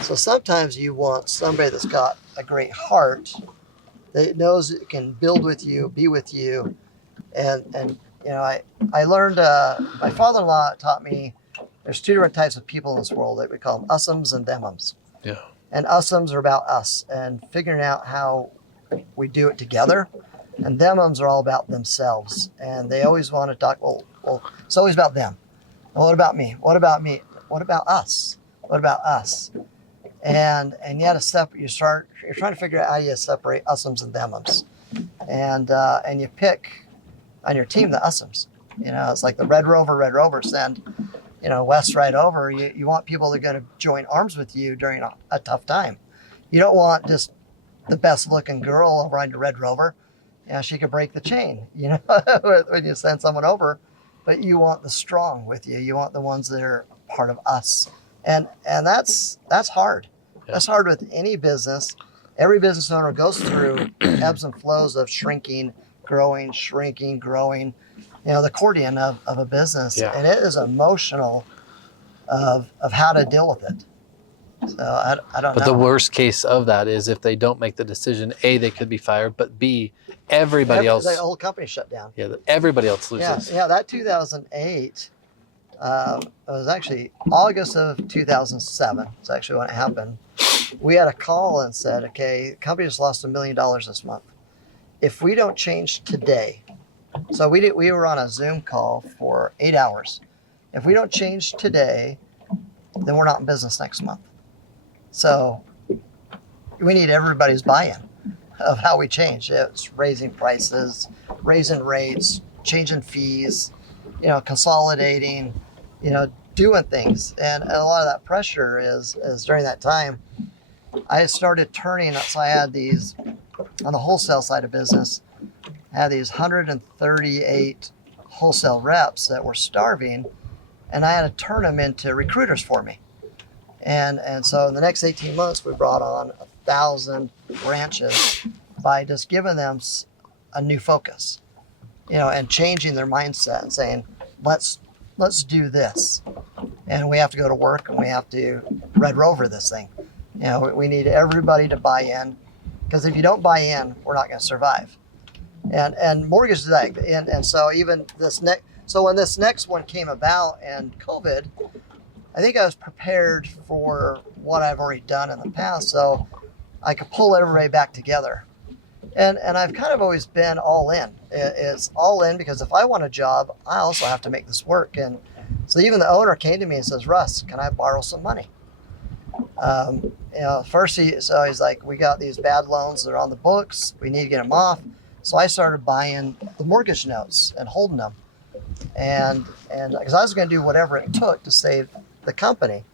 So sometimes you want somebody that's got a great heart, that knows it can build with you, be with you. And I learned, my father-in-law taught me there's two different types of people in this world that we call them usums and themums. Yeah. And usums are about us and figuring out how we do it together. And themums are all about themselves. And they always want to talk, well, it's always about them. Well, what about me? What about me? What about us? What about us? And you had to separate. You're trying to figure out how you separate usums and themums. And you pick on your team the usums. It's like the Red Rover send, Wes right over. You want people that are going to join arms with you during a tough time. You don't want just the best looking girl over on your Red Rover. She could break the chain, when you send someone over, but you want the strong with you. You want the ones that are part of us. And that's hard. Yeah. That's hard with any business. Every business owner goes through ebbs and flows of shrinking, growing, the accordion of a business. Yeah. And it is emotional of how to deal with it. So I don't know. But the worst case of that is if they don't make the decision, A, they could be fired, but B, everybody else. The whole company shut down. Yeah, everybody else loses. Yeah, that 2008, it was actually August of 2007. It's actually when it happened. We had a call and said, okay, the company just lost $1 million this month. If we don't change today, so we were on a Zoom call for 8 hours. If we don't change today, then we're not in business next month. So we need everybody's buy-in of how we change. It's raising prices, raising rates, changing fees, consolidating, doing things. And a lot of that pressure is during that time, I started turning. So I had these, on the wholesale side of business, I had these 138 wholesale reps that were starving, and I had to turn them into recruiters for me. And so in the next 18 months, we brought on 1,000 branches by just giving them a new focus, and changing their mindset and saying, let's do this. And we have to go to work and we have to Red Rover this thing. We need everybody to buy in, because if you don't buy in, we're not going to survive. And mortgage is that. And so even so when this next one came about and COVID, I think I was prepared for what I've already done in the past, so I could pull everybody back together. And I've kind of always been all in. It's all in because if I want a job, I also have to make this work. And so even the owner came to me and says, Russ, can I borrow some money? First he's like, we got these bad loans that are on the books. We need to get them off. So I started buying the mortgage notes and holding them. And because I was going to do whatever it took to save the company.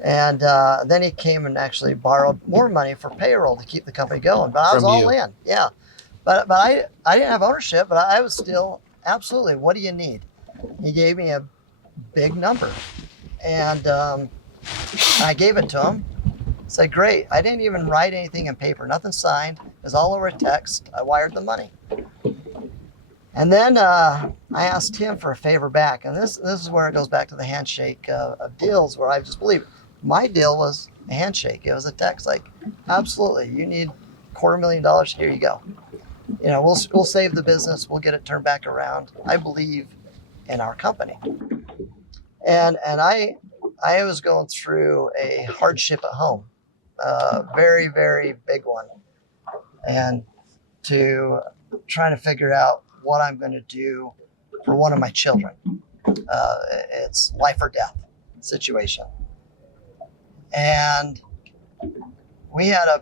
And then he came and actually borrowed more money for payroll to keep the company going. But I was all in. Yeah. But I didn't have ownership, but I was still, absolutely, what do you need? He gave me a big number. And I gave it to him. Said, great. I didn't even write anything in paper, nothing signed. It was all over text. I wired the money. And then I asked him for a favor back. And this is where it goes back to the handshake of deals, where I just believe my deal was a handshake. It was a text like, absolutely, you need $250,000, here you go. You know, we'll save the business, we'll get it turned back around. I believe in our company. And I was going through a hardship at home, very, very big one. And to trying to figure out what I'm going to do for one of my children. It's life or death situation. And we had to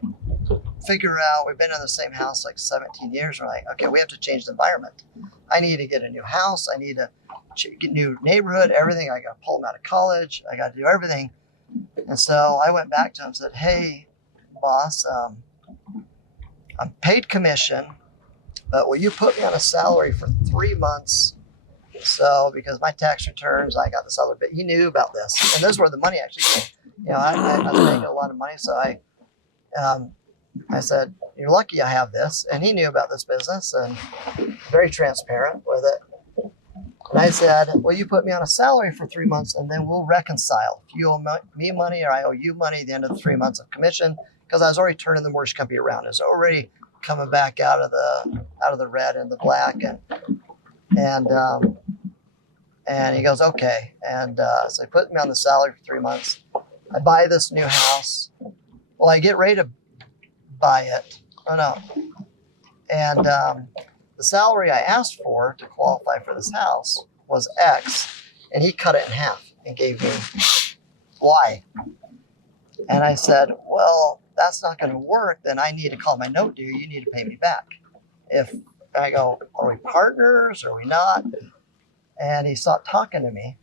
figure out, we've been in the same house like 17 years. We're like, okay, we have to change the environment. I need to get a new house. I need to get a new neighborhood, everything. I got to pull them out of college. I got to do everything. And so I went back to him and said, hey, boss, I'm paid commission, but will you put me on a salary for 3 months? So, because my tax returns, I got this other bit. He knew about this. And this is where the money actually came. You know, I was making a lot of money. So I said, you're lucky I have this. And he knew about this business and very transparent with it. And I said, well, you put me on a salary for 3 months and then we'll reconcile. If you owe me money or I owe you money at the end of the 3 months of commission, because I was already turning the mortgage company around. It was already coming back out of the red and the black. And he goes, okay. And so he put me on the salary for 3 months. I buy this new house. Well, I get ready to buy it. Oh, no. And the salary I asked for to qualify for this house was X. And he cut it in half and gave me Y. And I said, well, that's not going to work. Then I need to call my note due. You need to pay me back. If I go, are we partners? Are we not? And he stopped talking to me.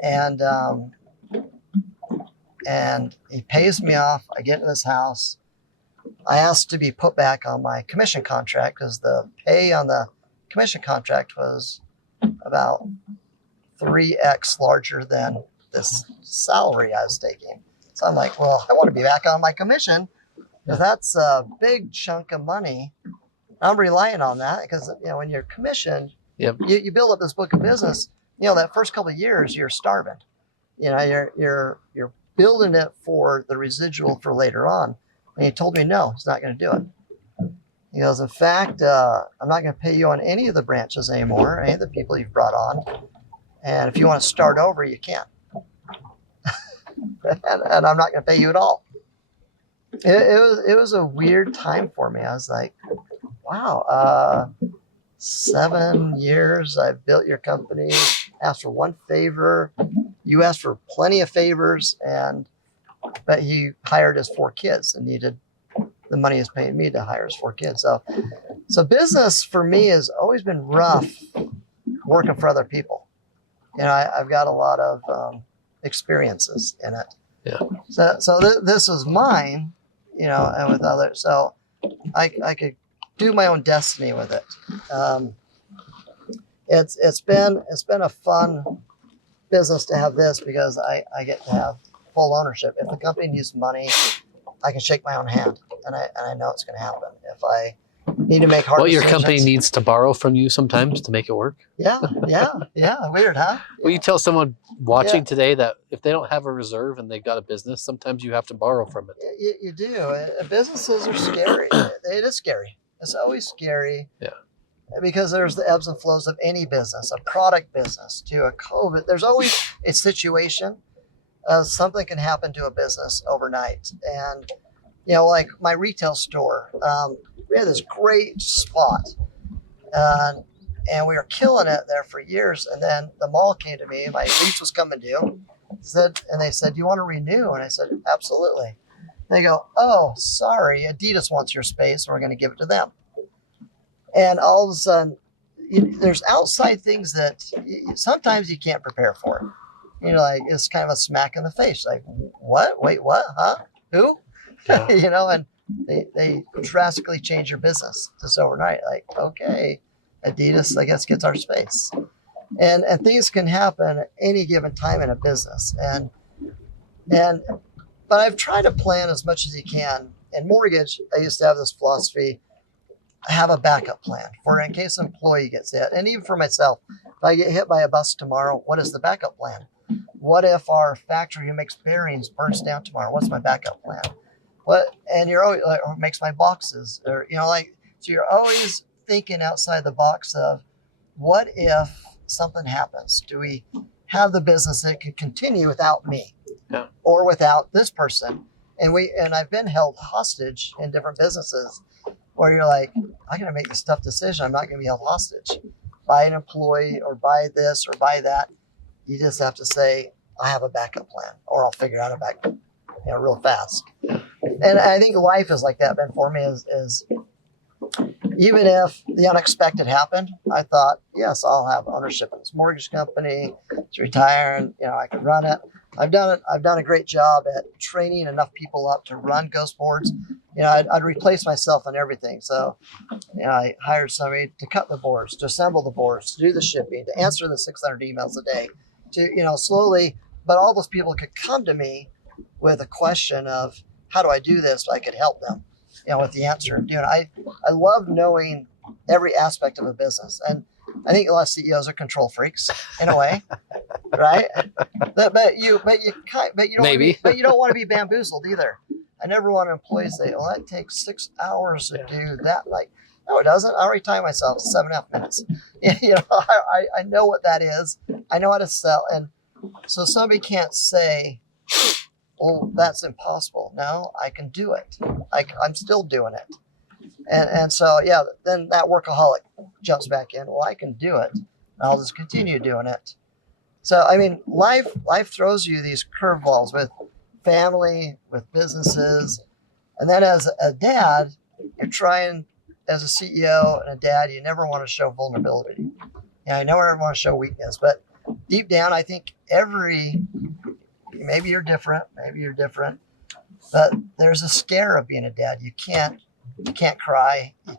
And he pays me off. I get in this house. I asked to be put back on my commission contract because the pay on the commission contract was about 3x larger than this salary I was taking. So I'm like, well, I want to be back on my commission because that's a big chunk of money. I'm relying on that because, you know, when you're commissioned, Yep. you build up this book of business. You know, that first couple of years, you're starving. You know, you're building it for the residual for later on. And he told me, no, he's not going to do it. He goes, in fact, I'm not going to pay you on any of the branches anymore, any of the people you've brought on. And if you want to start over, you can. and I'm not going to pay you at all. It was a weird time for me. I was like, wow, 7 years I've built your company, asked for one favor. You asked for plenty of favors, but he hired his 4 kids and needed the money he's paying me to hire his 4 kids. So business for me has always been rough working for other people. You know, I've got a lot of experiences in it. Yeah. So this was mine, you know, and with others. So I could do my own destiny with it. It's been a fun business to have this because I get to have full ownership. If the company needs money, I can shake my own hand, and I know it's going to happen. If I need to make hard Well, your decisions, company needs to borrow from you sometimes to make it work. Yeah. Weird, huh? Well, you tell someone watching today that if they don't have a reserve and they've got a business, sometimes you have to borrow from it. You do. Businesses are scary. It is scary. It's always scary. Yeah. Because there's the ebbs and flows of any business, a product business to a COVID. There's always a situation. Something can happen to a business overnight. And, you know, like my retail store, we had this great spot and we were killing it there for years. And then the mall came to me, my lease was coming due, and they said, do you want to renew? And I said, absolutely. They go, oh, sorry, Adidas wants your space and we're going to give it to them. And all of a sudden, there's outside things that sometimes you can't prepare for. You know, like it's kind of a smack in the face. Like, what? Wait, what? Huh? Who? Yeah. You know, and they drastically change your business just overnight. Like, okay, Adidas, I guess, gets our space. And things can happen at any given time in a business. But I've tried to plan as much as you can. In mortgage, I used to have this philosophy. have a backup plan for in case an employee gets hit. And even for myself, if I get hit by a bus tomorrow, what is the backup plan? What if our factory who makes bearings burns down tomorrow? What's my backup plan? And you're always like, or makes my boxes, or so you're always thinking outside the box of what if something happens? Do we have the business that can continue without me, or without this person? And I've been held hostage in different businesses where you're like, I gotta make this tough decision. I'm not gonna be held hostage by an employee or by this or by that. You just have to say, I have a backup plan, or I'll figure out a backup, real fast. And I think life is like that, Ben, for me is even if the unexpected happened, I thought, yes, I'll have ownership in this mortgage company to retire, and I can run it. I've done a great job at training enough people up to run ghost boards. I'd replace myself in everything. So, I hired somebody to cut the boards, to assemble the boards, to do the shipping, to answer the 600 emails a day, to, slowly, but all those people could come to me with a question of, how do I do this? So I could help them, with the answer. I love knowing every aspect of a business. And I think a lot of CEOs are control freaks in a way, right? But you don't want to be bamboozled either. I never want employees to say, "Well, that takes 6 hours to do that." Like, no, it doesn't. I already time myself 7.5 minutes. I know what that is. I know how to sell, and so somebody can't say, "Well, that's impossible." No, I can do it. I'm still doing it. And so, then that workaholic jumps back in. Well, I can do it. And I'll just continue doing it. So, I mean, life throws you these curveballs with family, with businesses. And then as a dad, you're trying, as a CEO and a dad, you never want to show vulnerability. You never want to show weakness. But deep down, I think maybe you're different, but there's a scare of being a dad. You can't cry. You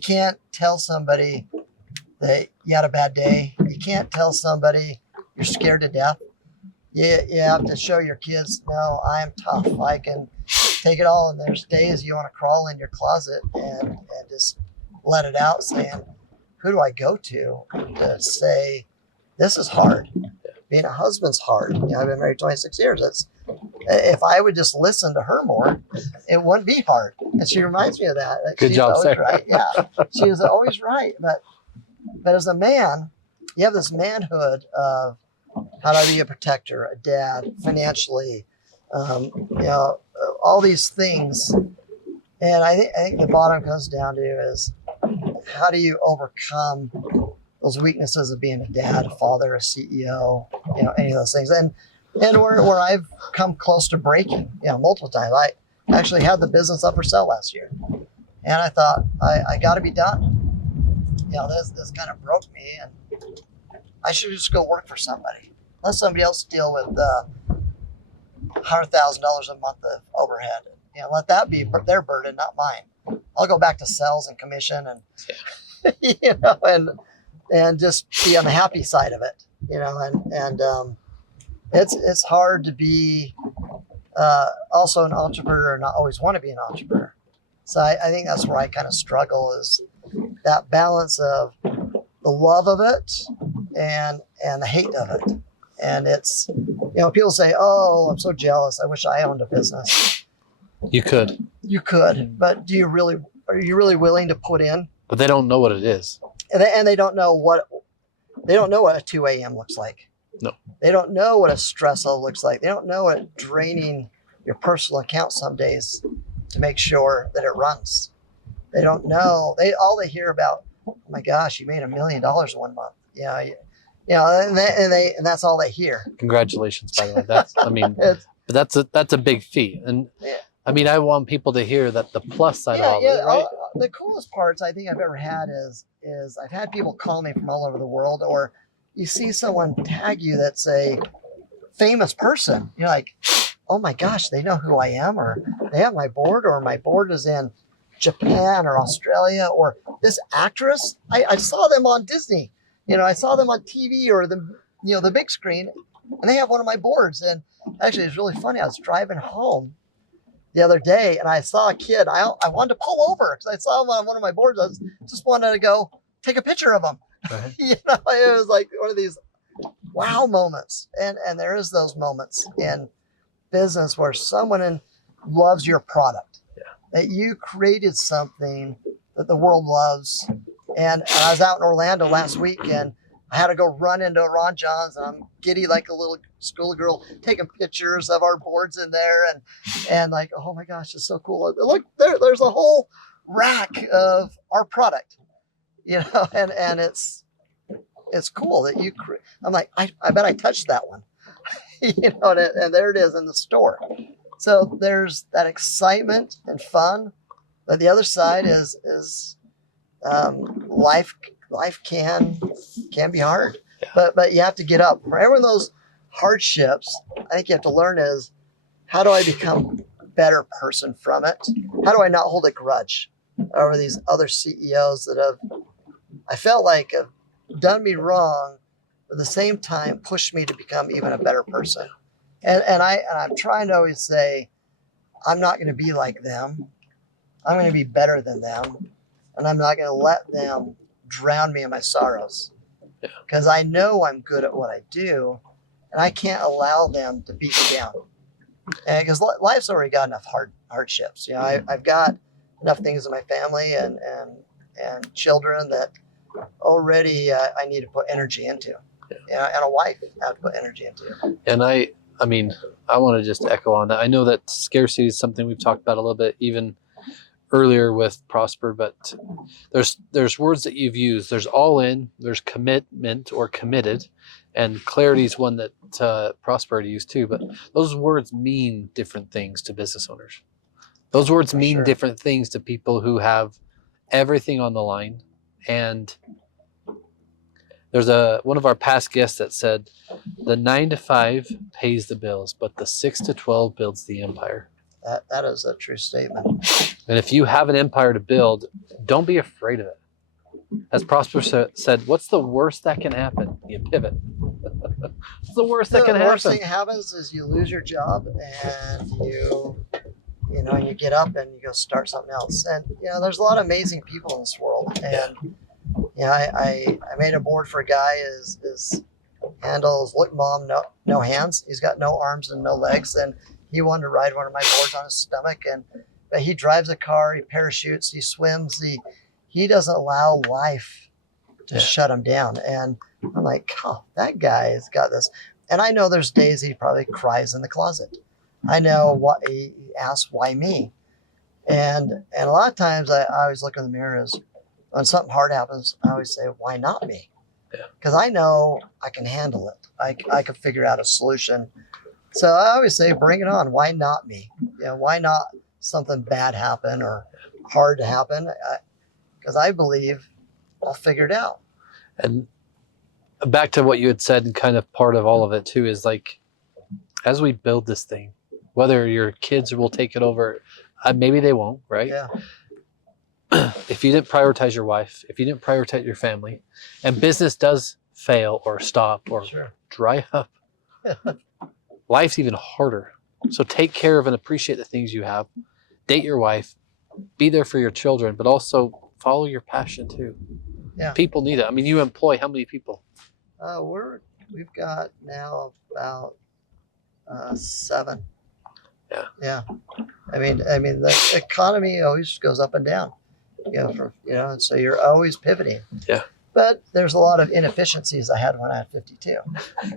can't tell somebody that you had a bad day. You can't tell somebody you're scared to death. You have to show your kids, no, I am tough. I can take it all. And there's days you want to crawl in your closet and just let it out, saying, who do I go to say, this is hard. Being a husband's hard. I've been married 26 years. If I would just listen to her more, it wouldn't be hard. And she reminds me of that. Good job, Sarah. Right. Yeah, she was always right. But as a man, you have this manhood of how to be a protector, a dad, financially, all these things. And I think the bottom comes down to is, how do you overcome those weaknesses of being a dad, a father, a CEO, any of those things. And where I've come close to breaking, multiple times. I actually had the business up for sale last year. And I thought, I got to be done. This kind of broke me, and I should just go work for somebody. Let somebody else deal with $100,000 a month of overhead. Let that be their burden, not mine. I'll go back to sales and commission and, and just be on the happy side of it, it's hard to be also an entrepreneur and not always want to be an entrepreneur. So I think that's where I kind of struggle, is that balance of the love of it and the hate of it. And it's, people say, oh, I'm so jealous. I wish I owned a business. You could, but are you really willing to put in? But they don't know what it is. And they don't know what a 2 a.m. looks like. No. They don't know what a stress level looks like. They don't know what draining your personal account some days to make sure that it runs. They don't know. All they hear about, oh my gosh, you made $1 million in 1 month. And that's all they hear. Congratulations, by the way. That's a big feat. And I want people to hear that the plus side of all of it, right? The coolest parts I think I've ever had is I've had people call me from all over the world, or you see someone tag you that's a famous person. You're like, oh my gosh, they know who I am, or they have my board, or my board is in Japan or Australia, or this actress, I saw them on Disney. I saw them on TV or the big screen, and they have one of my boards. And actually, it's really funny. I was driving home the other day, and I saw a kid. I wanted to pull over because I saw him on one of my boards. I just wanted to go take a picture of him. Right. You know, it was like one of these wow moments. And there is those moments in business where someone loves your product, that you created something that the world loves. And I was out in Orlando last week, and I had to go run into Ron John's, and I'm giddy like a little schoolgirl, taking pictures of our boards in there, and like, oh my gosh, it's so cool. Look, there's a whole rack of our product, you know, and it's cool that you. I'm like, I bet I touched that one, you know, and there it is in the store. So there's that excitement and fun, but the other side is life. Life can be hard, but you have to get up. For every one of those hardships, I think you have to learn is, how do I become a better person from it? How do I not hold a grudge over these other CEOs that I felt like have done me wrong, but at the same time pushed me to become even a better person. And I'm trying to always say, I'm not going to be like them. I'm going to be better than them, and I'm not going to let them drown me in my sorrows, because I know I'm good at what I do, and I can't allow them to beat me down. And because life's already got enough hardships, you know, I've got enough things in my family and children that already I need to put energy into, you know, and a wife I have to put energy into. And I mean, I want to just echo on that. I know that scarcity is something we've talked about a little bit, even earlier with Prosper, but there's words that you've used. There's all in, there's commitment or committed, and clarity is one that Prosper used too. But those words mean different things to business owners. Those words mean different things to people who have everything on the line. And there's one of our past guests that said, the 9 to 5 pays the bills, but the 6 to 12 builds the empire. That is a true statement. And if you have an empire to build, don't be afraid of it. As Prosper said, what's the worst that can happen? You pivot. What's the worst that can happen? The worst thing that happens is you lose your job, and you get up and you go start something else. And you know, there's a lot of amazing people in this world. And you know, I made a board for a guy. His handles, look, mom, no hands. He's got no arms and no legs, and he wanted to ride one of my boards on his stomach. But he drives a car, he parachutes, he swims, he doesn't allow life to shut him down. And I'm like, oh, that guy's got this. And I know there's days he probably cries in the closet. I know what he asks, why me? And a lot of times I always look in the mirror as when something hard happens, I always say, why not me? Because I know I can handle it. I can figure out a solution. So I always say, bring it on. Why not me? You know, why not something bad happen or hard to happen? Because I believe I'll figure it out. And back to what you had said, and kind of part of all of it too, is like, as we build this thing, whether your kids will take it over, maybe they won't, right? Yeah. If you didn't prioritize your wife, if you didn't prioritize your family, and business does fail or stop or dry up, life's even harder. So take care of and appreciate the things you have. Date your wife, be there for your children, but also follow your passion too. Yeah. People need it. I mean, you employ how many people? We've got now about 7. Yeah. I mean the economy always goes up and down. And so you're always pivoting. Yeah. But there's a lot of inefficiencies I had when I had 52.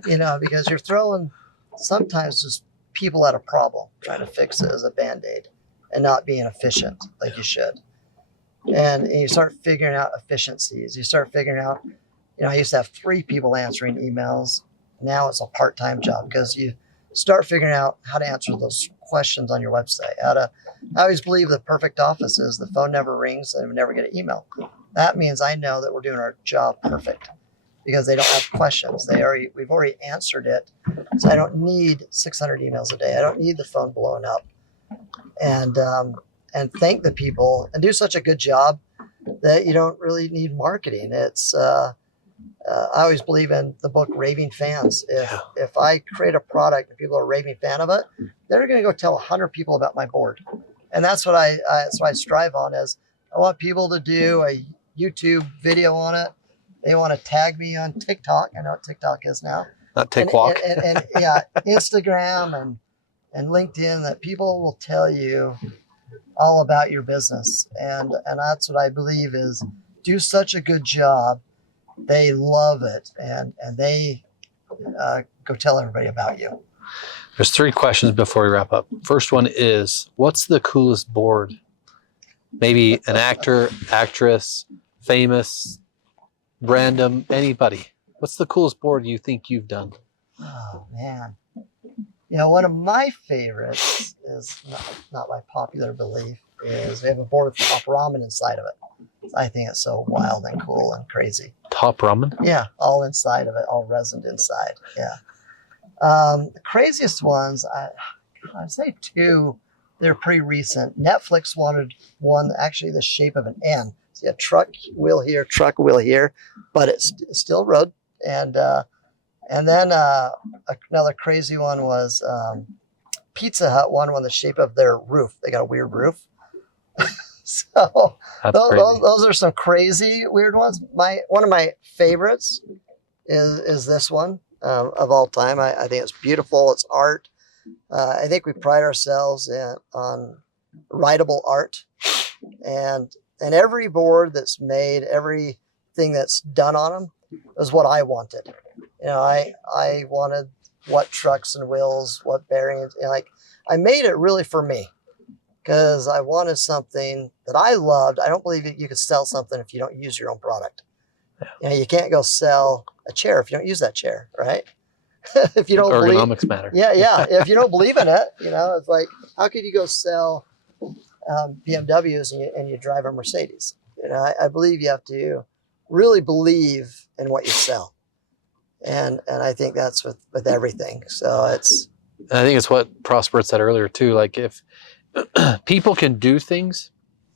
You know, because you're throwing sometimes just people at a problem, trying to fix it as a Band-Aid and not being efficient like you should. And you start figuring out efficiencies. You start figuring out, you know, I used to have 3 people answering emails. Now it's a part-time job because you start figuring out how to answer those questions on your website. I always believe the perfect office is the phone never rings and we never get an email. That means I know that we're doing our job perfect because they don't have questions. We've already answered it. So I don't need 600 emails a day. I don't need the phone blowing up. And thank the people and do such a good job that you don't really need marketing. It's I always believe in the book Raving Fans. If I create a product and people are a raving fan of it, they're going to go tell 100 people about my board. And that's what I strive on. Is I want people to do a YouTube video on it. They want to tag me on TikTok. I know what TikTok is now. Not TikTok. And yeah, Instagram and LinkedIn, that people will tell you all about your business. And that's what I believe is do such a good job. They love it, and they go tell everybody about you. There's 3 questions before we wrap up. First one is, what's the coolest board? Maybe an actor, actress, famous, random, anybody. What's the coolest board you think you've done? Oh, man. One of my favorites is not my popular belief, is we have a board with top ramen inside of it. I think it's so wild and cool and crazy. Top ramen? Yeah, all inside of it, all resined inside. Yeah. The craziest ones, I'd say 2. They're pretty recent. Netflix wanted one actually the shape of an N. See a truck wheel here, but it's still road. And then another crazy one was Pizza Hut one the shape of their roof. They got a weird roof. So those are some crazy weird ones. One of my favorites is this one of all time. I think it's beautiful. It's art. I think we pride ourselves on writable art, and every board that's made, everything that's done on them is what I wanted. I wanted what trucks and wheels, what bearings. I made it really for me, because I wanted something that I loved. I don't believe you could sell something if you don't use your own product. Yeah. You can't go sell a chair if you don't use that chair, right? If you don't ergonomics matter. Yeah. If you don't believe in it, it's like, how could you go sell BMWs and you drive a Mercedes? I believe you have to really believe in what you sell, and I think that's with everything. So I think it's what Prosper said earlier too. Like, if people can do things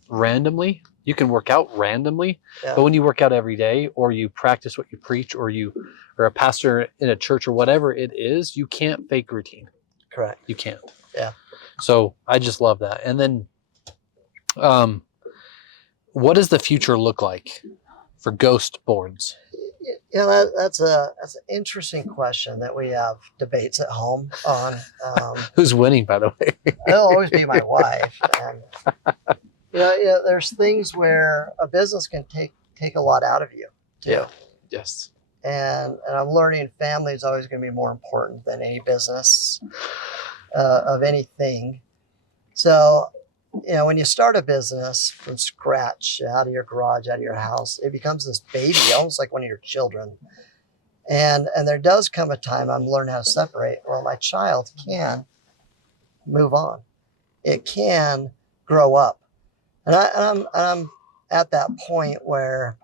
randomly, you can work out randomly, but when you work out every day, or you practice what you preach, or you are a pastor in a church, or whatever it is, you can't fake routine. Correct. You can't. Yeah. So I just love that. And then what does the future look like for ghost boards? That's an interesting question that we have debates at home on. Who's winning, by the way? It'll always be my wife. And there's things where a business can take a lot out of you too. Yeah. Yes. And I'm learning family is always going to be more important than any business of anything. So, when you start a business from scratch, out of your garage, out of your house, it becomes this baby, almost like one of your children. And there does come a time I'm learning how to separate, where my child can move on. It can grow up. And I'm at that point where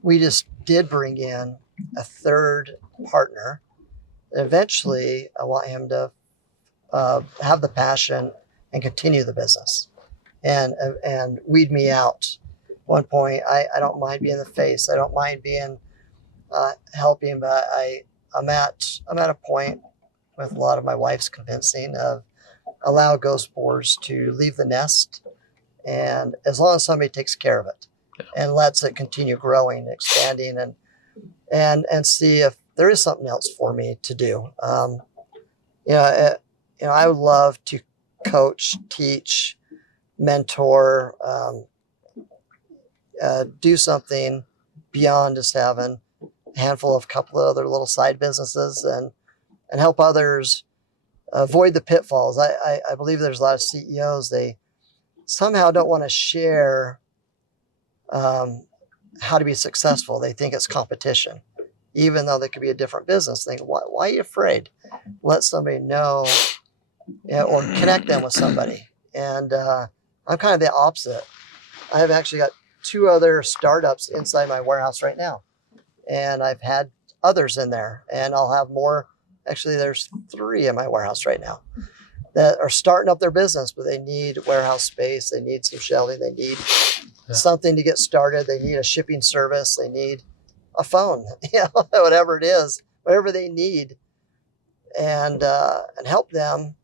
we just did bring in a 3rd partner. Eventually, I want him to have the passion and continue the business, and weed me out. At one point, I don't mind being the face. I don't mind being helping, but I'm at a point with a lot of my wife's convincing of allow ghost boards to leave the nest, and as long as somebody takes care of it and lets it continue growing, expanding, and see if there is something else for me to do. I would love to coach, teach, mentor, do something beyond just having a handful of couple of other little side businesses, and help others avoid the pitfalls. I believe there's a lot of CEOs, they somehow don't want to share how to be successful. They think it's competition, even though they could be a different business. They think, why are you afraid? Let somebody know, or connect them with somebody. And I'm kind of the opposite. I have actually got 2 other startups inside my warehouse right now, and I've had others in there, and I'll have more. Actually, there's 3 in my warehouse right now that are starting up their business, but they need warehouse space. They need some shelving. They need something to get started. They need a shipping service. They need a phone, whatever it is, whatever they need, and help them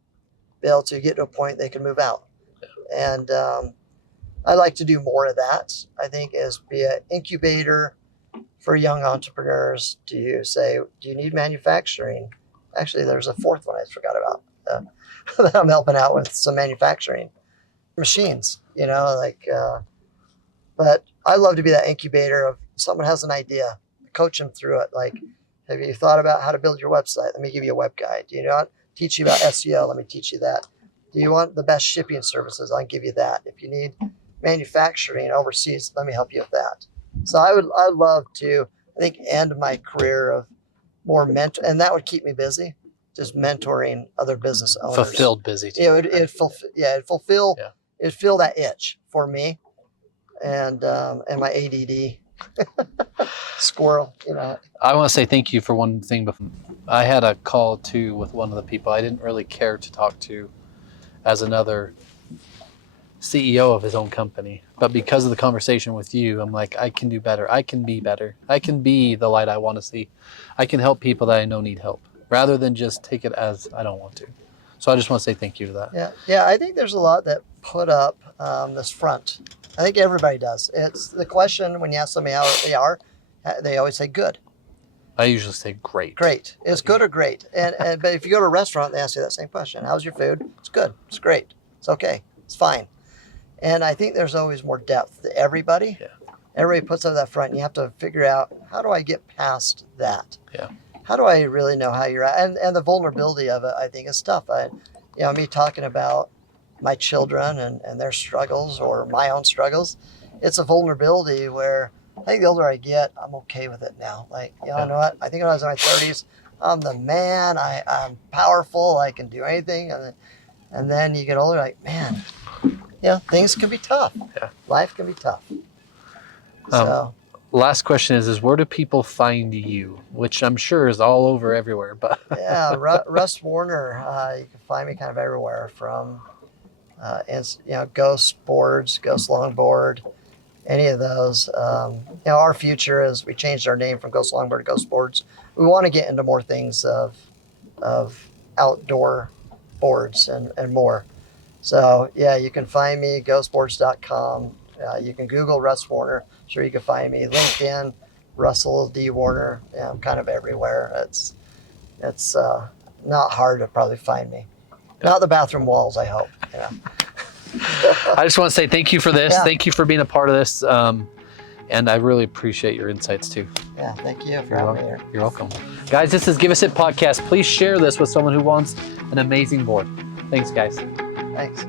be able to get to a point they can move out. And I like to do more of that. I think is be an incubator for young entrepreneurs to say, do you need manufacturing? Actually, there's a fourth one I forgot about that I'm helping out with some manufacturing machines, but I love to be that incubator of someone has an idea, coach them through it. Like, have you thought about how to build your website? Let me give you a web guide. Do you not teach you about SEO? Let me teach you that. Do you want the best shipping services? I'll give you that. If you need manufacturing overseas, let me help you with that. So I'd love to, I think, end my career of more mentor, and that would keep me busy, just mentoring other business owners. Fulfilled busy too. It'd fill that itch for me, and my ADD squirrel. I want to say thank you for one thing. Before I had a call too with one of the people I didn't really care to talk to, as another CEO of his own company, but because of the conversation with you, I'm like, I can do better. I can be better. I can be the light I want to see. I can help people that I know need help, rather than just take it as I don't want to. So I just want to say thank you to that. Yeah. I think there's a lot that put up this front. I think everybody does. It's the question when you ask somebody how they are, they always say good. I usually say great. Great. It's good or great. But if you go to a restaurant, they ask you that same question. How's your food? It's good. It's great. It's okay. It's fine. And I think there's always more depth to everybody. Yeah. Everybody puts up that front. And you have to figure out, how do I get past that? Yeah. How do I really know how you're at? And the vulnerability of it, I think, is tough. Me talking about my children and their struggles or my own struggles, it's a vulnerability where I think the older I get, I'm okay with it now. Like, you know what? I think when I was in my 30s, I'm the man. I'm powerful. I can do anything. And then you get older, like, man, things can be tough. Yeah. Life can be tough. So. Last question is where do people find you? Which I'm sure is all over everywhere, but. Yeah, Russ Warner. You can find me kind of everywhere from, Ghost Boards, Ghost Longboard, any of those. Our future is we changed our name from Ghost Longboard to Ghost Boards. We want to get into more things of outdoor boards and more. So you can find me ghostboards.com. You can Google Russ Warner. Sure, you can find me. LinkedIn, Russell D. Warner. I'm kind of everywhere. It's not hard to probably find me. Not the bathroom walls, I hope. I just want to say thank you for this. Yeah. Thank you for being a part of this. And I really appreciate your insights too. Yeah, thank you for having me here. You're welcome. Guys, this is Give Us It Podcast. Please share this with someone who wants an amazing board. Thanks, guys. Thanks.